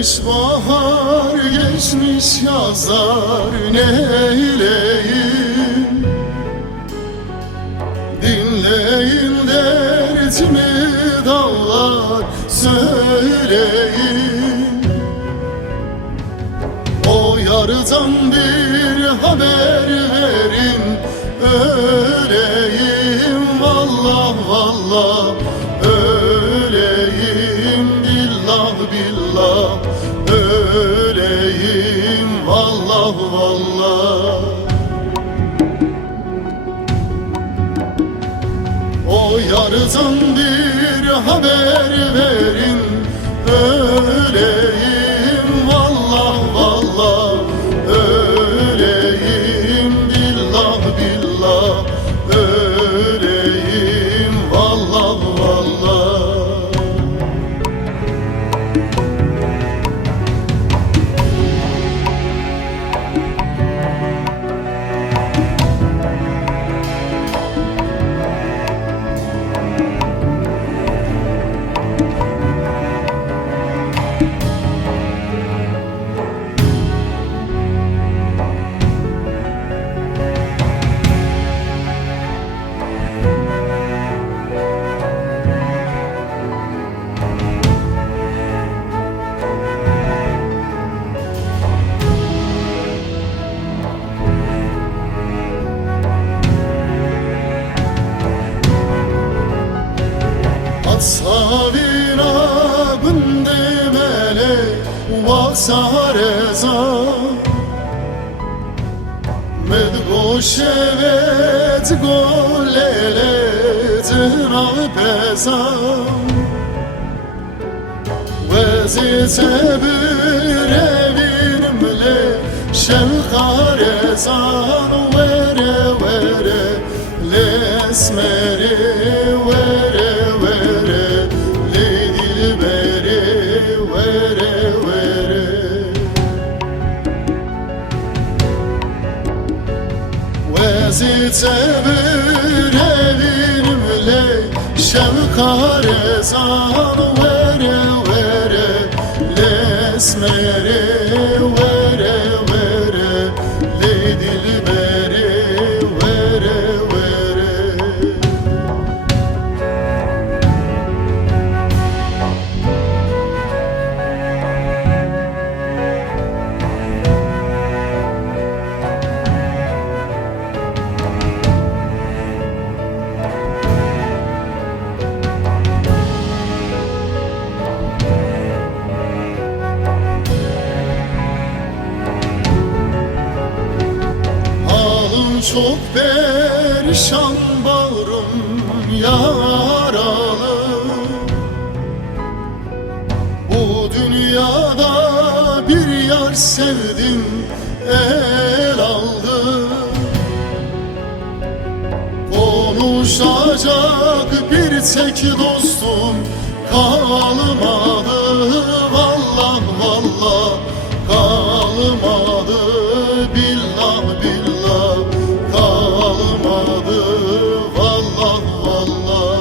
Gelmiş bahar, geçmiş yazar, neyleyim? Dinleyin derdimi dağlar, söyleyin. O yardan bir haber verin, öleyim. Vallah vallah öleyim, billah billah öleyim, vallah vallah. O yardan bir haber verin, öleyim. Vallah vallah öleyim, billah billah öleyim, vallah vallah. Sabina bindemele vasareza med goşevet golele tınav peza vezite birevinimle şevkarezan vere vere lesmeri vere Vezite bir evinimle şevkarezan vere vere lesmeri vere vere leydilberi vere vere. Çok perişan bağrım yaralı, bu dünyada bir yar sevdim el aldı. Konuşacak bir tek dostum kalmadı, vallah vallah kalmadı, billah billah kalmadı, vallah vallah.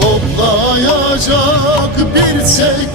Toplayacak bir tek